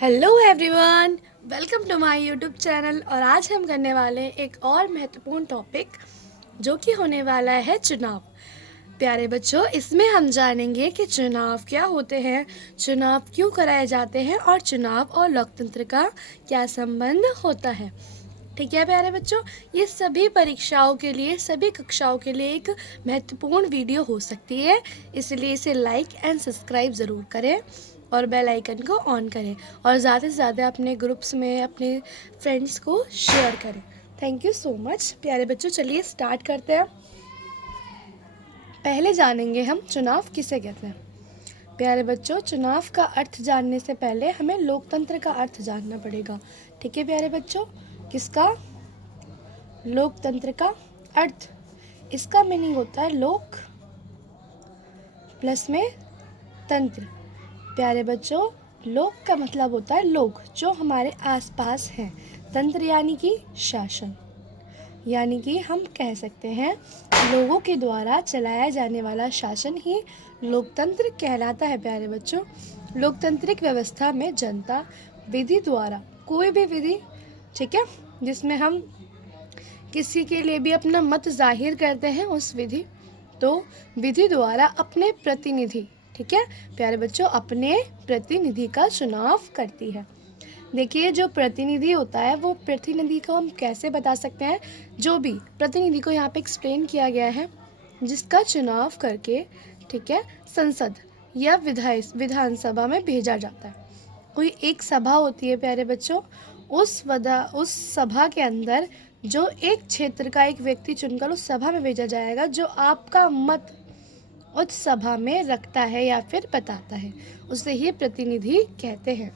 Hello everyone, welcome to my YouTube channel. और आज हम करने वाले हैं एक और महत्वपूर्ण टॉपिक जो कि होने वाला है चुनाव। प्यारे बच्चों, इसमें हम जानेंगे कि चुनाव क्या होते हैं, चुनाव क्यों कराए जाते हैं और चुनाव और लोकतंत्र का क्या संबंध होता है। ठीक है प्यारे बच्चों, ये सभी परीक्षाओं के लिए, सभी कक्षाओं के लिए एक महत्वपूर्ण वीडियो हो सकती है, इसलिए इसे लाइक एंड सब्सक्राइब ज़रूर करें और बेल आइकन को ऑन करें और ज़्यादा से ज़्यादा अपने ग्रुप्स में अपने फ्रेंड्स को शेयर करें। Thank you so much. प्यारे बच्चों, चलिए स्टार्ट करते हैं। पहले जानेंगे हम चुनाव किसे कहते हैं। प्यारे बच्चों, चुनाव का अर्थ जानने से पहले हमें लोकतंत्र का अर्थ जानना पड़ेगा। ठीक है प्यारे बच्चों, किसका? लोकतंत्र का अर्थ, इसका मीनिंग होता है लोक प्लस में तंत्र। प्यारे बच्चों, लोक का मतलब होता है लोग जो हमारे आसपास हैं, तंत्र यानी कि शासन, यानी कि हम कह सकते हैं लोगों के द्वारा चलाया जाने वाला शासन ही लोकतंत्र कहलाता है। प्यारे बच्चों, लोकतांत्रिक व्यवस्था में जनता विधि द्वारा कोई भी विधि, ठीक है, जिसमें हम किसी के लिए भी अपना मत जाहिर करते हैं, उस विधि तो विधि द्वारा अपने प्रतिनिधि, ठीक है प्यारे बच्चों, अपने प्रतिनिधि का चुनाव करती है। देखिए, जो प्रतिनिधि होता है वो प्रतिनिधि को हम कैसे बता सकते हैं, जो भी प्रतिनिधि को यहाँ पे एक्सप्लेन किया गया है, जिसका चुनाव करके, ठीक है, संसद या विधानसभा में भेजा जाता है। कोई एक सभा होती है प्यारे बच्चों, उस सभा के अंदर जो एक क्षेत्र का एक व्यक्ति चुनकर उस सभा में भेजा जाएगा, जो आपका मत उस सभा में रखता है या फिर बताता है, उसे ही प्रतिनिधि कहते हैं।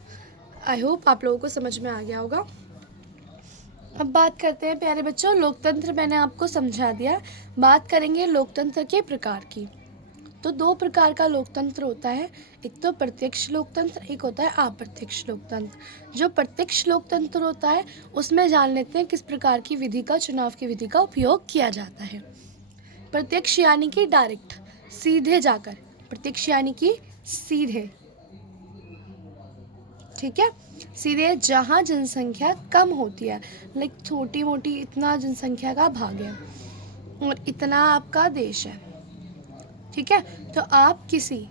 आई होप आप लोगों को समझ में आ गया होगा। अब बात करते हैं प्यारे बच्चों, लोकतंत्र मैंने आपको समझा दिया। बात करेंगे लोकतंत्र के प्रकार की। तो दो प्रकार का लोकतंत्र होता है, एक तो प्रत्यक्ष लोकतंत्र, एक होता है अप्रत्यक्ष लोकतंत्र। जो प्रत्यक्ष लोकतंत्र होता है उसमें जान लेते हैं किस प्रकार की विधि का, चुनाव की विधि का उपयोग किया जाता है। प्रत्यक्ष यानी कि डायरेक्ट, सीधे जाकर, प्रत्यक्ष यानी कि सीधे, ठीक है, सीधे जहाँ जनसंख्या कम होती है, लाइक छोटी मोटी, इतना जनसंख्या का भाग है और इतना आपका देश है, ठीक है, तो आप किसी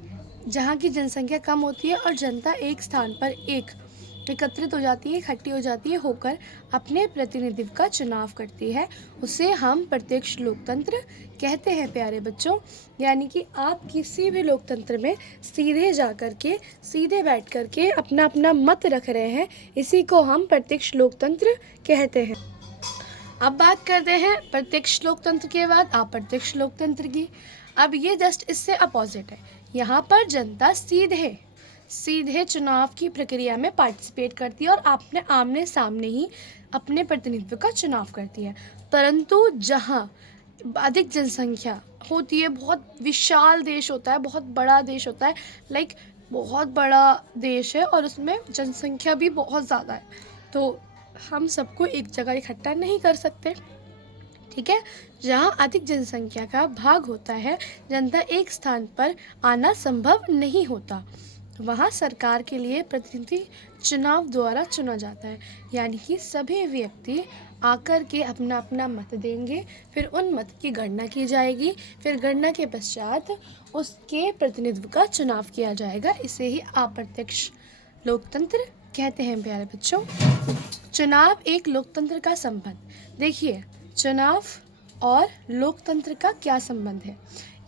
जहाँ की जनसंख्या कम होती है और जनता एक स्थान पर एकत्रित हो जाती है, इकट्ठी हो जाती है, होकर अपने प्रतिनिधित्व का चुनाव करती है, उसे हम प्रत्यक्ष लोकतंत्र कहते हैं प्यारे बच्चों। यानी कि आप किसी भी लोकतंत्र में सीधे जा कर के, सीधे बैठ कर के अपना अपना मत रख रहे हैं, इसी को हम प्रत्यक्ष लोकतंत्र कहते हैं। अब बात करते हैं प्रत्यक्ष लोकतंत्र के बाद अप्रत्यक्ष लोकतंत्र की। अब ये जस्ट इससे अपोजिट है। यहाँ पर जनता सीधे चुनाव की प्रक्रिया में पार्टिसिपेट करती है और अपने आमने सामने ही अपने प्रतिनिधित्व का चुनाव करती है। परंतु जहाँ अधिक जनसंख्या होती है, बहुत विशाल देश होता है, बहुत बड़ा देश होता है, लाइक बहुत बड़ा देश है और उसमें जनसंख्या भी बहुत ज़्यादा है, तो हम सबको एक जगह इकट्ठा नहीं कर सकते, ठीक है। जहाँ अधिक जनसंख्या का भाग होता है, जनता एक स्थान पर आना संभव नहीं होता, वहाँ सरकार के लिए प्रतिनिधि चुनाव द्वारा चुना जाता है। यानी कि सभी व्यक्ति आकर के अपना अपना मत देंगे, फिर उन मत की गणना की जाएगी, फिर गणना के पश्चात उसके प्रतिनिधित्व का चुनाव किया जाएगा। इसे ही अप्रत्यक्ष लोकतंत्र कहते हैं प्यारे बच्चों। चुनाव एक लोकतंत्र का संबंध। देखिए, चुनाव और लोकतंत्र का क्या संबंध है,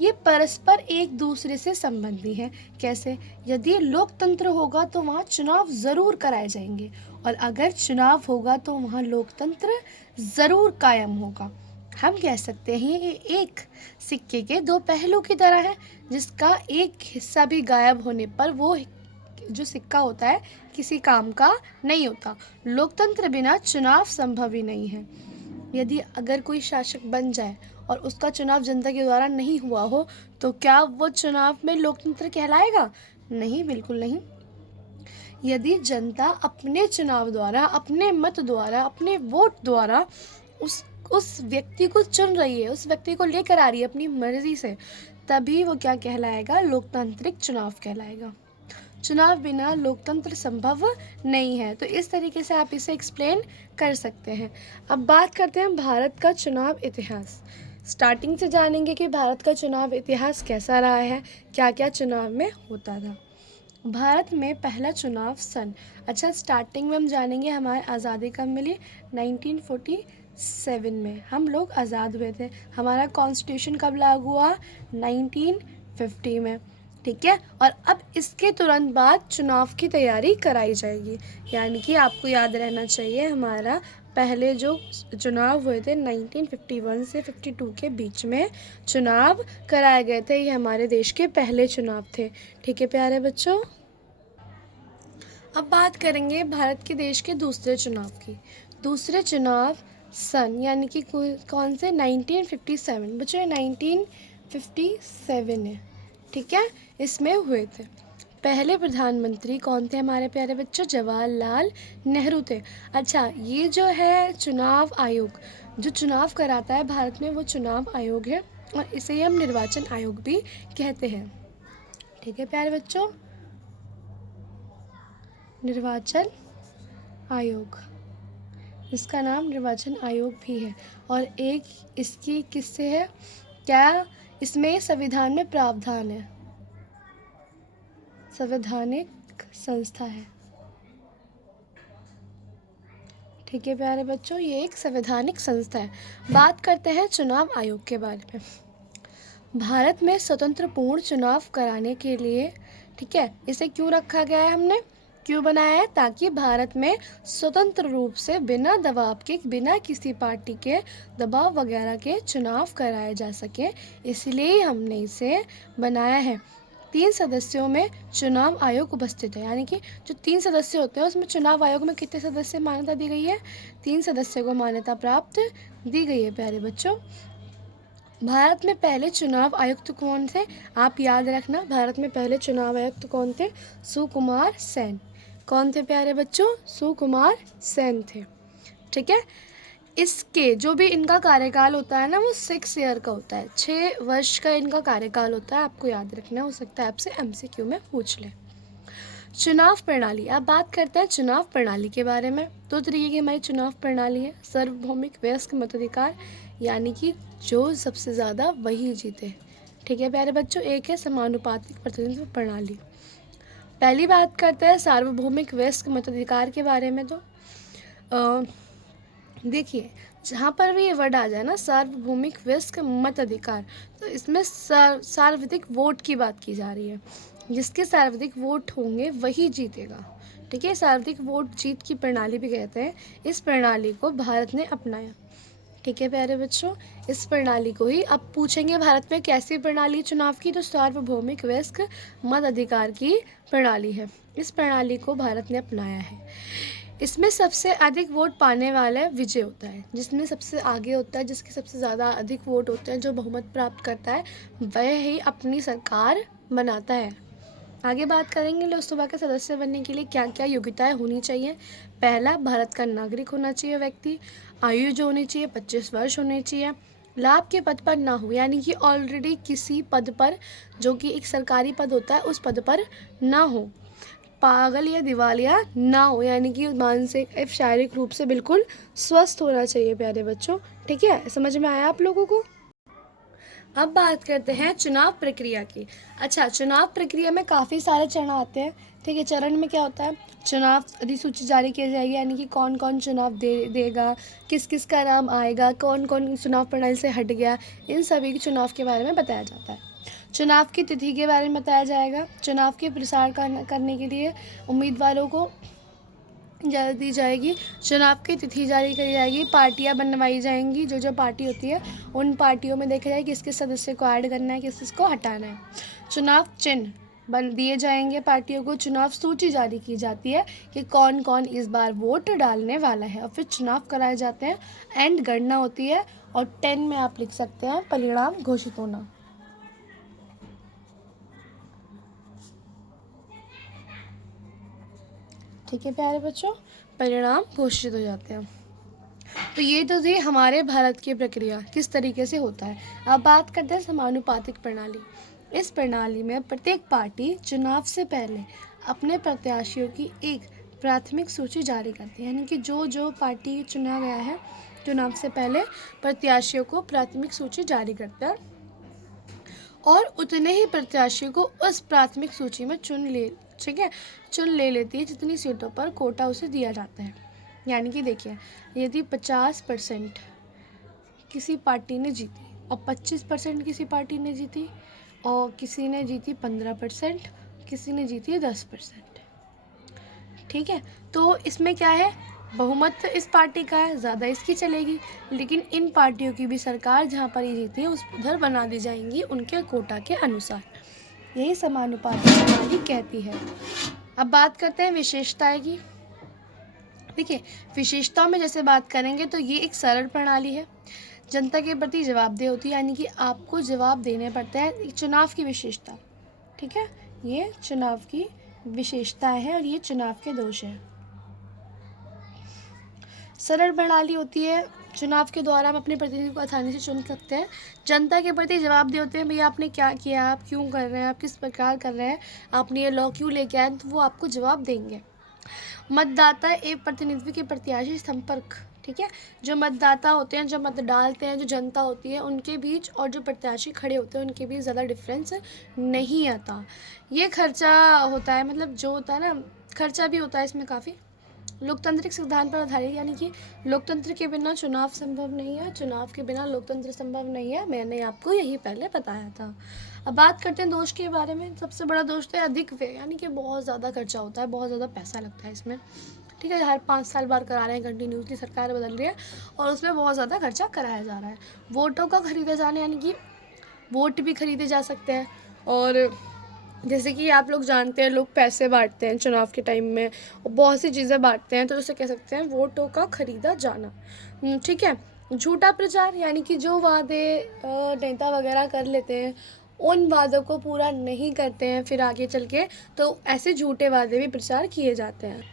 ये परस्पर एक दूसरे से संबंधी है। कैसे? यदि लोकतंत्र होगा तो वहाँ चुनाव ज़रूर कराए जाएंगे, और अगर चुनाव होगा तो वहाँ लोकतंत्र ज़रूर कायम होगा। हम कह सकते हैं ये एक सिक्के के दो पहलू की तरह है, जिसका एक हिस्सा भी गायब होने पर वो जो सिक्का होता है किसी काम का नहीं होता। लोकतंत्र बिना चुनाव संभव ही नहीं है। यदि अगर कोई शासक बन जाए और उसका चुनाव जनता के द्वारा नहीं हुआ हो, तो क्या वो चुनाव में लोकतंत्र कहलाएगा? नहीं, बिल्कुल नहीं। यदि जनता अपने चुनाव द्वारा, अपने मत द्वारा, अपने वोट द्वारा उस व्यक्ति को चुन रही है, उस व्यक्ति को लेकर आ रही है अपनी मर्जी से, तभी वो क्या कहलाएगा? लोकतांत्रिक चुनाव कहलाएगा। चुनाव बिना लोकतंत्र संभव नहीं है। तो इस तरीके से आप इसे एक्सप्लेन कर सकते हैं। अब बात करते हैं भारत का चुनाव इतिहास। स्टार्टिंग से जानेंगे कि भारत का चुनाव इतिहास कैसा रहा है, क्या क्या चुनाव में होता था। भारत में पहला चुनाव सन, अच्छा स्टार्टिंग में हम जानेंगे हमारी आज़ादी कब मिली। 1947 में हम लोग आज़ाद हुए थे। हमारा कॉन्स्टिट्यूशन कब लागू हुआ? 1950 में, ठीक है। और अब इसके तुरंत बाद चुनाव की तैयारी कराई जाएगी, यानी कि आपको याद रहना चाहिए हमारा पहले जो चुनाव हुए थे 1951 से 52 के बीच में चुनाव कराए गए थे। ये हमारे देश के पहले चुनाव थे, ठीक है प्यारे बच्चों। अब बात करेंगे भारत के देश के दूसरे चुनाव की। दूसरे चुनाव सन यानी कि कौन से? 1957 बच्चों, 1957 है, ठीक है, इसमें हुए थे। पहले प्रधानमंत्री कौन थे हमारे प्यारे बच्चों? जवाहरलाल नेहरू थे। अच्छा, ये जो है चुनाव आयोग जो चुनाव कराता है भारत में, वो चुनाव आयोग है और इसे ही हम निर्वाचन आयोग भी कहते हैं, ठीक है प्यारे बच्चों। निर्वाचन आयोग, इसका नाम निर्वाचन आयोग भी है। और एक इसकी किससे है? क्या इसमें संविधान में प्रावधान है? संवैधानिक संस्था है, ठीक है प्यारे बच्चों, ये एक संवैधानिक संस्था है। बात करते हैं चुनाव आयोग के बारे में। भारत में स्वतंत्र पूर्ण चुनाव कराने के लिए, ठीक है, इसे क्यों रखा गया है, हमने क्यों बनाया है? ताकि भारत में स्वतंत्र रूप से बिना दबाव के, बिना किसी पार्टी के दबाव वगैरह के चुनाव कराए जा सके, इसलिए हमने इसे बनाया है। 3 सदस्यों में चुनाव आयोग उपस्थित है, यानी कि जो 3 सदस्य होते हैं उसमें चुनाव आयोग में कितने सदस्य मान्यता दी गई है? 3 सदस्यों को मान्यता प्राप्त दी गई है प्यारे बच्चों। भारत में पहले चुनाव आयुक्त कौन थे? आप याद रखना, भारत में पहले चुनाव आयुक्त कौन थे? सुकुमार सेन। कौन थे प्यारे बच्चों? सुकुमार सेन थे, ठीक है। इसके जो भी इनका कार्यकाल होता है ना, वो 6 ईयर का होता है, 6 वर्ष का इनका कार्यकाल होता है। आपको याद रखना, हो सकता है आपसे MCQ में पूछ ले। चुनाव प्रणाली, अब बात करते हैं चुनाव प्रणाली के बारे में। 2 तरीके की हमारी चुनाव प्रणाली है। सार्वभौमिक वयस्क मताधिकार, यानी कि जो सबसे ज़्यादा वही जीते, ठीक है प्यारे बच्चों। एक है समानुपातिक प्रतिनिधित्व प्रणाली। पहली बात करते हैं सार्वभौमिक वयस्क मताधिकार के बारे में। तो देखिए, जहाँ पर भी ये वर्ड आ जाए ना, सार्वभौमिक वयस्क मताधिकार, तो इसमें सार्वत्रिक वोट की बात की जा रही है। जिसके सर्वाधिक वोट होंगे वही जीतेगा, ठीक है। सर्वाधिक वोट जीत की प्रणाली भी कहते हैं। इस प्रणाली को भारत ने अपनाया, ठीक है प्यारे बच्चों। इस प्रणाली को ही अब पूछेंगे भारत में कैसी प्रणाली चुनाव की, तो सार्वभौमिक वयस्क मताधिकार की प्रणाली है। इस प्रणाली को भारत ने अपनाया है। इसमें सबसे अधिक वोट पाने वाला विजय होता है, जिसमें सबसे आगे होता है, जिसके सबसे ज़्यादा अधिक वोट होते हैं, जो बहुमत प्राप्त करता है, वह ही अपनी सरकार बनाता है। आगे बात करेंगे लोकसभा के सदस्य बनने के लिए क्या क्या योग्यताएं होनी चाहिए। पहला, भारत का नागरिक होना चाहिए व्यक्ति। आयु जो होनी चाहिए 25 वर्ष होनी चाहिए। लाभ के पद पर ना हो, यानी कि ऑलरेडी किसी पद पर, जो कि एक सरकारी पद होता है, उस पद पर ना हो। पागल या दिवालिया ना हो, यानी कि मानसिक या शारीरिक रूप से बिल्कुल स्वस्थ होना चाहिए प्यारे बच्चों, ठीक है। समझ में आया आप लोगों को? अब बात करते हैं चुनाव प्रक्रिया की। अच्छा, चुनाव प्रक्रिया में काफ़ी सारे चरण आते हैं, ठीक है। चरण में क्या होता है? चुनाव अधिसूची जारी की जाएगी, यानी कि कौन कौन चुनाव देगा, किस किस का नाम आएगा, कौन कौन चुनाव प्रणाली से हट गया, इन सभी के चुनाव के बारे में बताया जाता है। चुनाव की तिथि के बारे में बताया जाएगा। चुनाव के प्रसार करने के लिए उम्मीदवारों को इजाज़त दी जाएगी। चुनाव की तिथि जारी करी जाएगी। पार्टियां बनवाई जाएंगी, जो जो पार्टी होती है उन पार्टियों में देखा जाए किस किस सदस्य को ऐड करना है, किस किस को हटाना है। चुनाव चिन्ह बन दिए जाएंगे पार्टियों को। चुनाव सूची जारी की जाती है कि कौन कौन इस बार वोट डालने वाला है, और फिर चुनाव कराए जाते हैं। एंड गणना होती है, और 10 में आप लिख सकते हैं परिणाम घोषित होना, ठीक है प्यारे बच्चों, परिणाम घोषित हो जाते हैं। तो ये तो थी हमारे भारत की प्रक्रिया किस तरीके से होता है। अब बात करते हैं समानुपातिक प्रणाली। इस प्रणाली में प्रत्येक पार्टी चुनाव से पहले अपने प्रत्याशियों की एक प्राथमिक सूची जारी करते हैं, यानी कि जो जो पार्टी चुना गया है चुनाव से पहले प्रत्याशियों को प्राथमिक सूची जारी करता है और उतने ही प्रत्याशियों को उस प्राथमिक सूची में चुन ले लेती है जितनी सीटों पर कोटा उसे दिया जाता है। यानी कि देखिए, यदि 50% किसी पार्टी ने जीती और 25% किसी पार्टी ने जीती और किसी ने जीती 15%, किसी ने जीती 10%, ठीक है, तो इसमें क्या है, बहुमत इस पार्टी का है, ज़्यादा इसकी चलेगी, लेकिन इन पार्टियों की भी सरकार जहाँ पर ये जीती है उस उधर बना दी जाएंगी उनके कोटा के अनुसार। यही समानुपातिक प्रणाली कहती है। अब बात करते हैं विशेषताएं की। देखिए, विशेषताओं में जैसे बात करेंगे तो ये एक सरल प्रणाली है, जनता के प्रति जवाबदेह होती है, यानी कि आपको जवाब देने पड़ता है। चुनाव की विशेषता, ठीक है, ये चुनाव की विशेषताएं हैं और ये चुनाव के दोष हैं। सरल प्रणाली होती है, चुनाव के द्वारा हम अपने प्रतिनिधि को आसानी से चुन सकते हैं। जनता के प्रति जवाबदेह होते हैं, भैया आपने क्या किया, आप क्यों कर रहे हैं, आप किस प्रकार कर रहे हैं, आपने ये लॉ क्यों लेके आए, तो वो आपको जवाब देंगे। मतदाता एवं प्रतिनिधि के प्रत्याशी संपर्क, ठीक है, जो मतदाता होते हैं, जो मत डालते हैं, जो जनता होती है उनके बीच और जो प्रत्याशी खड़े होते हैं उनके बीच ज़्यादा डिफरेंस नहीं आता। ये खर्चा होता है, मतलब जो होता है ना, खर्चा भी होता है इसमें काफ़ी। लोकतांत्रिक सिद्धांत पर आधारित, यानी कि लोकतंत्र के बिना चुनाव संभव नहीं है, चुनाव के बिना लोकतंत्र संभव नहीं है। मैंने आपको यही पहले बताया था। अब बात करते हैं दोष के बारे में। सबसे बड़ा दोष है अधिक व्यय, यानी कि बहुत ज़्यादा खर्चा होता है, बहुत ज़्यादा पैसा लगता है इसमें, ठीक है, हर 5 साल बार करा रहे हैं, कंटिन्यूसली सरकार बदल रही है और उसमें बहुत ज़्यादा खर्चा कराया जा रहा है। वोटों का खरीदे जाने, यानी कि वोट भी खरीदे जा सकते हैं, और जैसे कि आप लोग जानते हैं लोग पैसे बांटते हैं चुनाव के टाइम में और बहुत सी चीज़ें बांटते हैं, तो उसे कह सकते हैं वोटों का खरीदा जाना, ठीक है। झूठा प्रचार, यानी कि जो वादे नेता वगैरह कर लेते हैं उन वादों को पूरा नहीं करते हैं फिर आगे चल के, तो ऐसे झूठे वादे भी प्रचार किए जाते हैं।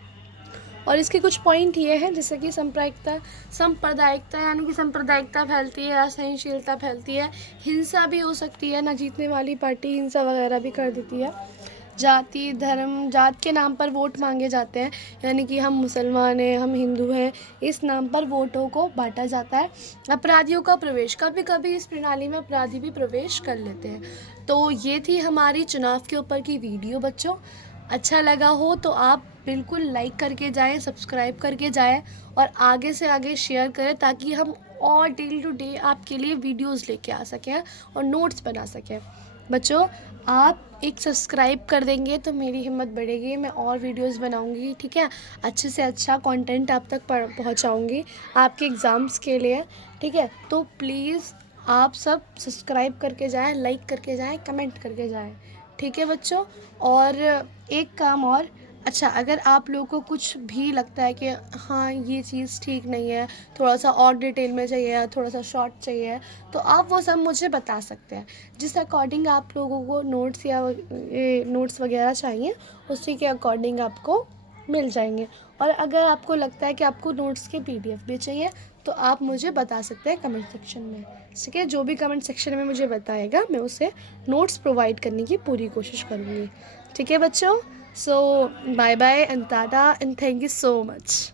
और इसके कुछ पॉइंट ये हैं, जैसे कि सांप्रदायिकता, यानी कि सांप्रदायिकता फैलती है, असहनशीलता फैलती है, हिंसा भी हो सकती है, ना जीतने वाली पार्टी हिंसा वगैरह भी कर देती है। जाति धर्म, जात के नाम पर वोट मांगे जाते हैं, यानी कि हम मुसलमान हैं, हम हिंदू हैं, इस नाम पर वोटों को बांटा जाता है। अपराधियों का प्रवेश, कभी कभी इस प्रणाली में अपराधी भी प्रवेश कर लेते हैं। तो ये थी हमारी चुनाव के ऊपर की वीडियो बच्चों। अच्छा लगा हो तो आप बिल्कुल लाइक करके जाएं, सब्सक्राइब करके जाएं और आगे से आगे शेयर करें, ताकि हम और डे टू डे आपके लिए वीडियोस लेके आ सकें और नोट्स बना सकें। बच्चों, आप एक सब्सक्राइब कर देंगे तो मेरी हिम्मत बढ़ेगी, मैं और वीडियोस बनाऊंगी, ठीक है, अच्छे से अच्छा कंटेंट आप तक पहुंचाऊंगी आपके एग्ज़ाम्स के लिए, ठीक है। तो प्लीज़ आप सब सब्सक्राइब करके जाएं, लाइक करके जाएं, कमेंट करके जाएं, ठीक है बच्चों। और एक काम और, अच्छा, अगर आप लोगों को कुछ भी लगता है कि हाँ ये चीज़ ठीक नहीं है, थोड़ा सा और डिटेल में चाहिए, थोड़ा सा शॉर्ट चाहिए, तो आप वो सब मुझे बता सकते हैं। जिस अकॉर्डिंग आप लोगों को नोट्स या नोट्स वगैरह चाहिए उसी के अकॉर्डिंग आपको मिल जाएंगे। और अगर आपको लगता है कि आपको नोट्स के PDF भी चाहिए तो आप मुझे बता सकते हैं कमेंट सेक्शन में, ठीक है। जो भी कमेंट सेक्शन में मुझे बताएगा मैं उसे नोट्स प्रोवाइड करने की पूरी कोशिश करूँगी, ठीक है बच्चों। So bye bye and tata and thank you so much.